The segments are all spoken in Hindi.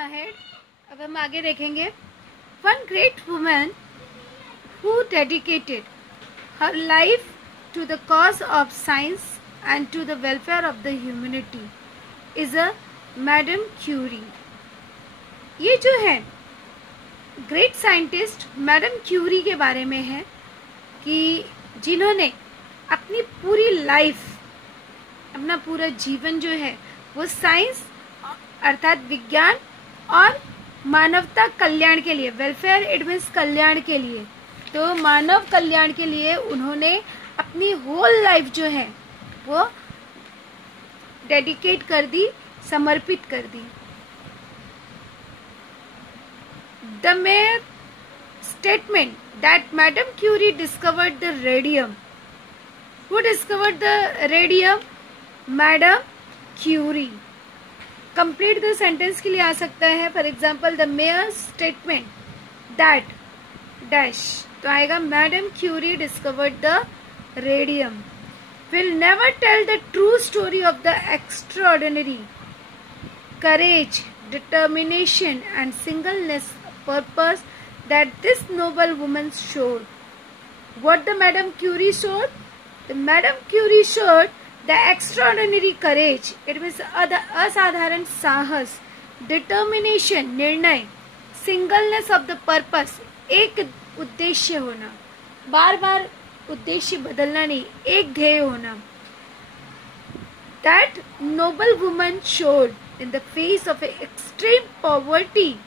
ahead. अब हम आगे देखेंगे. One great woman who dedicated her life to the cause of science and to the welfare of the humanity is a Madame Curie. ये जो है ग्रेट साइंटिस्ट मैडम क्यूरी के बारे में है कि जिन्होंने अपनी पूरी लाइफ, अपना पूरा जीवन जो है वो साइंस अर्थात विज्ञान और मानवता कल्याण के लिए, वेलफेयर इट मीन्स कल्याण के लिए, तो मानव कल्याण के लिए उन्होंने अपनी होल लाइफ जो है वो डेडिकेट कर दी, समर्पित कर दी. The mere statement that Madame Curie discovered the radium. Who discovered the radium? Madame Curie. Complete the sentence के लिए आ सकता है. For example, the mere statement that dash, तो आएगा Madame Curie discovered the radium. Will never tell the true story of the extraordinary courage, determination and singleness purpose that this noble woman showed. What the Madame Curie showed? The Madame Curie showed the extraordinary courage. It means असाधारण साहस, determination निर्णय, singleness of the purpose एक उद्देश्य होना, बार बार उद्देश्य बदलना नहीं, एक ध्येय होना. That noble woman showed in the face of extreme poverty,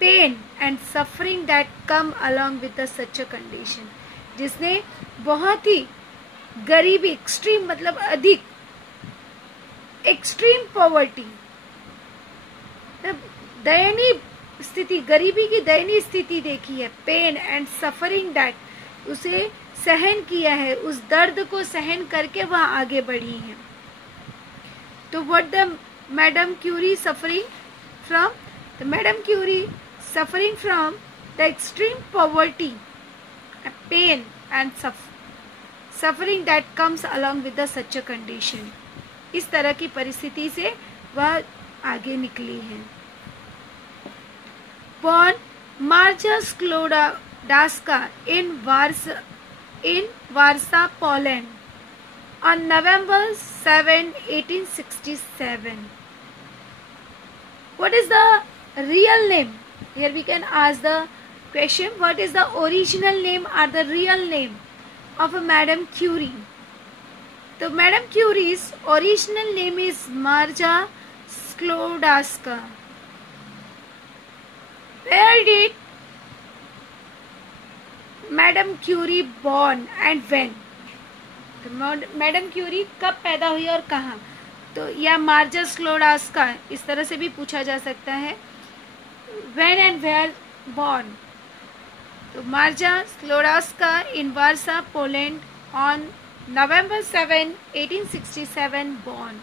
pain and suffering that come along with such a condition. जिसने बहुत ही गरीबी, एक्सट्रीम मतलब अधिक, एक्सट्रीम पॉवर्टी, दयनीय स्थिति, गरीबी की दयनीय स्थिति देखी है, पेन एंड सफरिंग दैट, उसे सहन किया है, उस दर्द को सहन करके वह आगे बढ़ी है. तो what the madam Curie suffering from? The madam Curie suffering from the extreme poverty, pain and suffering that comes along with such a condition. इस तरह की परिस्थिति से वह आगे निकली है. Born Marja Sklodowska in Warsaw, Poland on November 7, 1867. What is the real name? Here we can ask the question, what is the original name or the real name of Madame Curie? So Madame Curie's original name is Marja Sklodowska. Where did Madame Curie born and when? तो मैडम क्यूरी कब पैदा हुई और कहाँ? तो या मार्जा स्क्लोडास्का इस तरह से भी पूछा जा सकता है. When and where born? So Marja Sklodowska in Warsaw, Poland on November 7, 1867 born.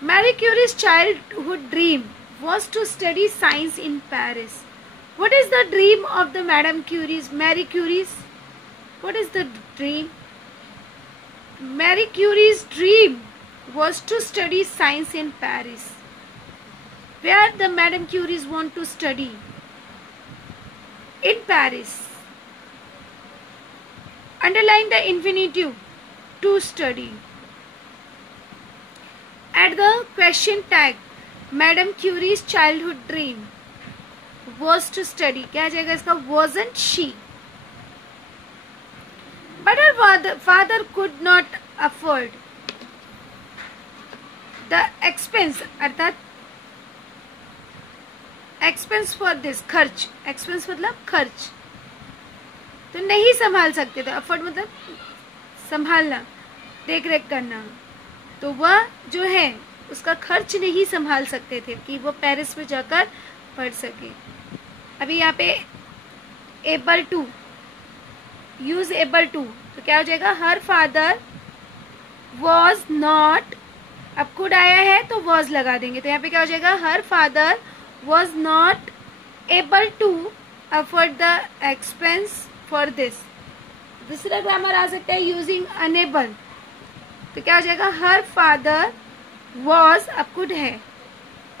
Marie Curie's childhood dream was to study science in Paris. What is the dream of the Madame Curie's? Marie Curie's? What is the dream? Marie Curie's dream was to study science in Paris. Where the Madame Curies want to study? In Paris. Underline the infinitive, to study. Add the question tag. Madame Curie's childhood dream was to study. क्या आ जाएगा इसका? Wasn't she? But her father could not afford the expense, अर्थात एक्सपेंस फॉर दिस, खर्च, एक्सपेंस मतलब खर्च, तो नहीं संभाल सकते थे. अफोर्ड मतलब संभालना, देख रेख करना, तो वह जो है उसका खर्च नहीं संभाल सकते थे कि वो पेरिस में जाकर पढ़ सके. अभी यहाँ पे able to, use able to, तो क्या हो जाएगा? हर फादर वॉज नॉट, अब कुड आया है तो वॉज लगा देंगे, तो यहाँ पे क्या हो जाएगा? Her father was not able to afford the expense for this. दूसरा ग्रामर आ सकता है यूजिंग अनेबल, तो क्या हो जाएगा? हर फादर was, अब कुड है,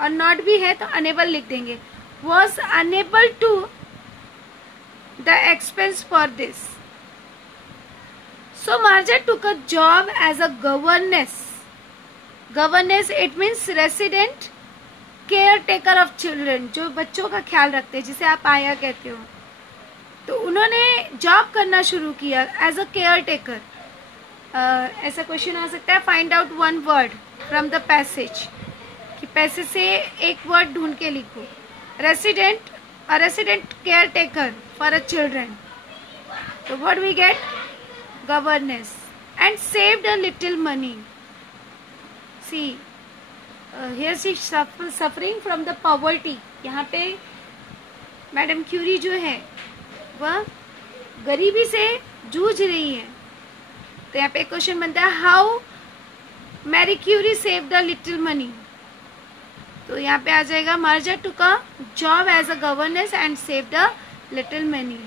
और नॉट भी है तो अनेबल लिख देंगे. Was unable to the expense for this. So Marja took a job as a governess. Governess, it means resident caretaker of children, जो बच्चों का ख्याल रखते हैं, जिसे आप आया कहते हो. तो उन्होंने जॉब करना शुरू किया एज अ केयर टेकर. ऐसा क्वेश्चन आ सकता है, find out one word from the passage, कि पैसेज से एक वर्ड ढूंढ के लिखो. Resident, a resident caretaker for a children. तो what we get? Governess. And saved a little money. See, here she suffering from the poverty. यहाँ पे मैडम क्यूरी जो है वह गरीबी से जूझ रही है. तो यहाँ पे क्वेश्चन बनता है, how Marie Curie save the little money. तो यहाँ पे आ जाएगा, Marya took a job as a governess and save the little money.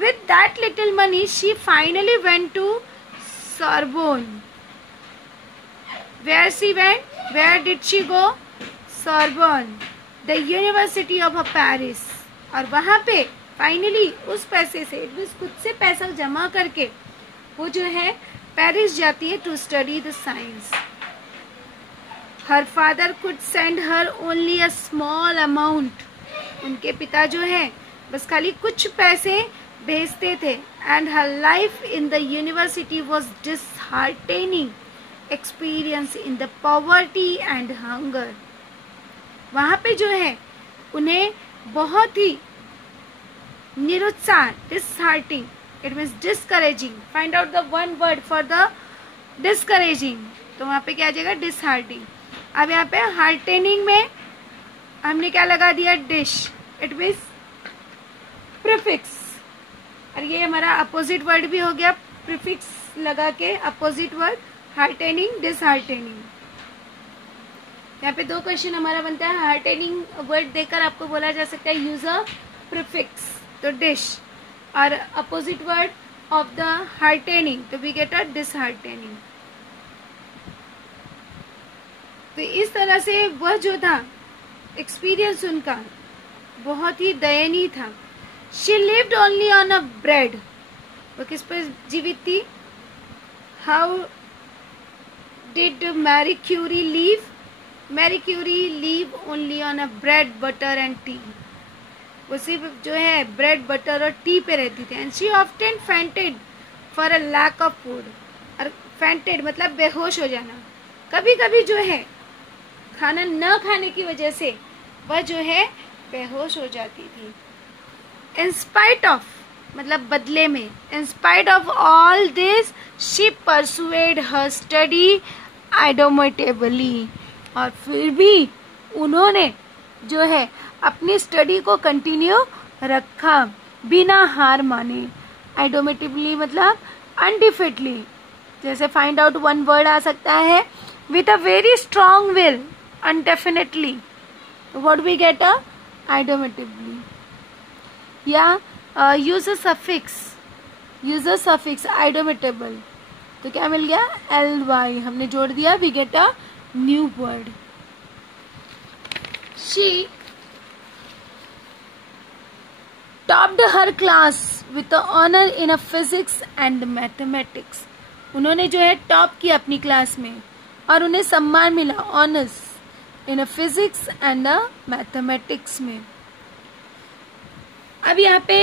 With that little money, she finally went to Sorbonne. Where she went? Where did she go? Sorbonne, the University of Paris. और वहाँ पे फाइनली उस पैसे से, खुद से पैसा जमा करके वो जो है पेरिस जाती है to study the science. Her father could send her only a small amount. उनके पिता जो है बस खाली कुछ पैसे भेजते थे. And her life in the university was disheartening experience in the poverty and hunger. वहाँ पे जो है उन्हें बहुत ही निरुत्साह, disheartening, it means discouraging. Find out the one word for the discouraging. तो वहाँ पे क्या आ जाएगा? डिसहार्टिंग. अब यहाँ पे हार्टेनिंग में हमने क्या लगा दिया? डिश. It means prefix. और ये हमारा अपोजिट वर्ड भी हो गया, प्रीफिक्स लगा के अपोजिट वर्ड. हार्टेनिंग, डिसहार्टेनिंग. यहाँ पे दो क्वेश्चन हमारा बनता है. हार्टेनिंग वर्ड देकर आपको बोला जा सकता है यूज अ प्रीफिक्स, तो डिश. और अपोजिट वर्ड ऑफ द हार्टेनिंग, तो वी गेट अ डिसहार्टेनिंग. तो इस तरह से वह जो था एक्सपीरियंस उनका बहुत ही दयनीय था. She lived only on a bread. वो किस पर जीवित थी? How did Marie Curie live? Marie Curie live only on a bread, butter and tea. वो सिर्फ जो है ब्रेड, बटर और टी पे रहती थी. And she often fainted for a lack of food. और fainted मतलब बेहोश हो जाना. कभी कभी जो है खाना न खाने की वजह से वह जो है बेहोश हो जाती थी. In spite of मतलब बदले में, in spite of all this, she pursued her study indomitably. और फिर भी उन्होंने जो है अपनी स्टडी को कंटिन्यू रखा बिना हार माने. indomitably मतलब undefeatedly. जैसे फाइंड आउट वन वर्ड आ सकता है, with a very strong will, indefinitely. What we get? a indomitably. या use a suffix, use a suffix indomitable. तो क्या मिल गया? ly हमने जोड़ दिया, we get a new word. She topped her class with honour in a physics and mathematics. उन्होंने जो है टॉप किया अपनी क्लास में और उन्हें सम्मान मिला honours in a physics and a mathematics में. अब यहाँ पे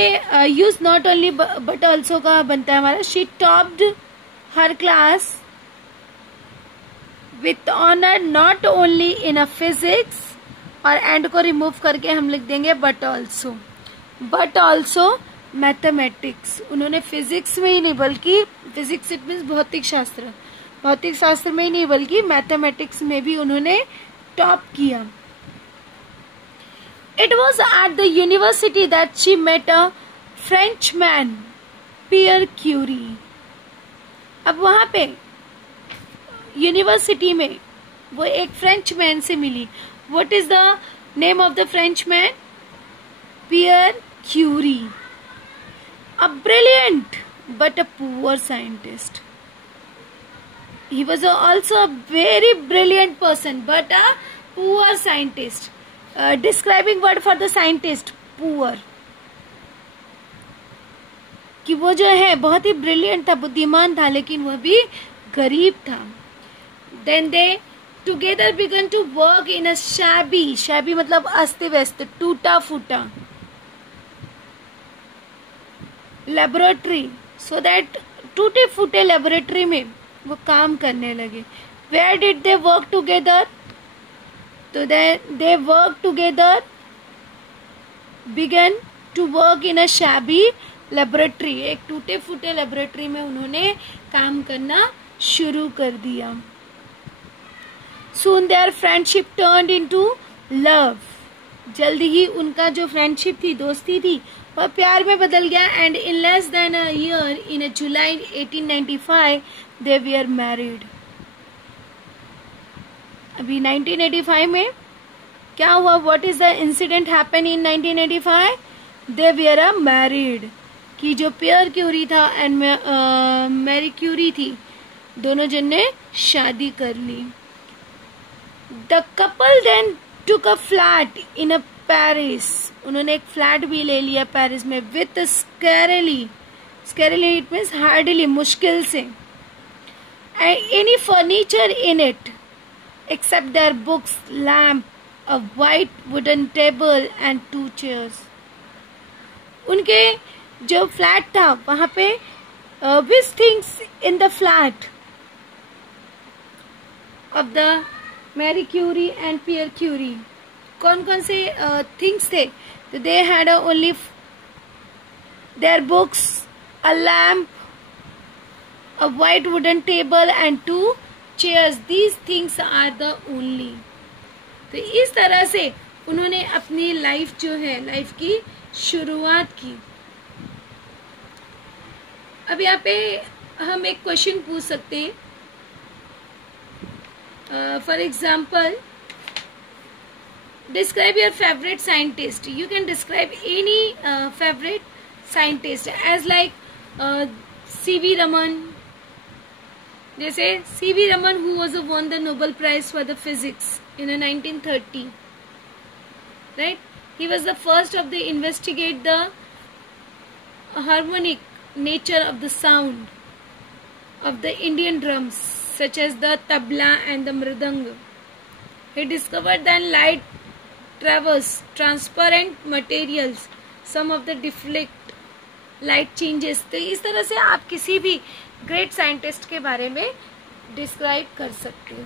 use not only but also का बनता है हमारा. She topped her class with honour not only in a physics, और एंड को रिमूव करके हम लिख देंगे बट ऑल्सो मैथमेटिक्स. उन्होंने फिजिक्स में ही नहीं बल्कि फिजिक्स इट मीन्स भौतिक शास्त्र, भौतिक शास्त्र में ही नहीं बल्कि मैथमेटिक्स में भी उन्होंने टॉप किया. It was at the university that she met a Frenchman, Pierre Curie. अब वहाँ पे यूनिवर्सिटी में वो एक फ्रेंच मैन से मिली. What is the name of the French man? Pierre Curie. A brilliant but a poor scientist. He was also a very brilliant person but a poor scientist. Describing word for the scientist, poor. कि वो जो है बहुत ही ब्रिलियंट था, बुद्धिमान था, लेकिन वह भी गरीब था. Then they together began to work in a shabby. Shabby मतलब अस्त व्यस्त, टूटा फूटा लेबोरेटरी. सो दैट टूटे फूटे लेबोरेटरी में वो काम करने लगे. Where did they work together? तो they work together, began to work in a shabby laboratory. एक टूटे फूटे लेबोरेटरी में उन्होंने काम करना शुरू कर दिया. Soon their friendship turned into love. जल्दी ही उनका जो फ्रेंडशिप थी, दोस्ती थी, वह प्यार में बदल गया. And in less than a year, in July 1895, they were married. अभी 1985 में क्या हुआ? What is the incident happened in 1985? They were married. कि जो पियर क्यूरी था एंड मैरी क्यूरी थी, दोनों जन ने शादी कर ली. The couple then took a flat in a Paris. उन्होंने एक फ्लैट भी ले लिया पेरिस में. With scarcely. Scarcely it means hardly, मुश्किल से. Any furniture in it except their books, lamp, a white wooden table and 2 chairs. उनके जो फ्लैट था वहां पे which things in the flat of the Mary Curie and Pierre Curie, कौन कौन से थिंग्स थे? तो they had only their books, a lamp, a white wooden table and 2 chairs. These things are the only. तो इस तरह से उन्होंने अपनी लाइफ जो है, लाइफ की शुरुआत की. अब यहाँ पे हम एक क्वेश्चन पूछ सकते हैं. For example, describe your favourite scientist. You can describe any favourite scientist as like C.V. Raman. जैसे C.V. Raman who was won the Nobel Prize for the physics in 1930. Right? He was the first of the investigate the harmonic nature of the sound of the Indian drums, such as the tabla and the mridanga. He discovered that light travels transparent materials, some of the deflect light changes. तो इस तरह से आप किसी भी ग्रेट साइंटिस्ट के बारे में डिस्क्राइब कर सकते हो.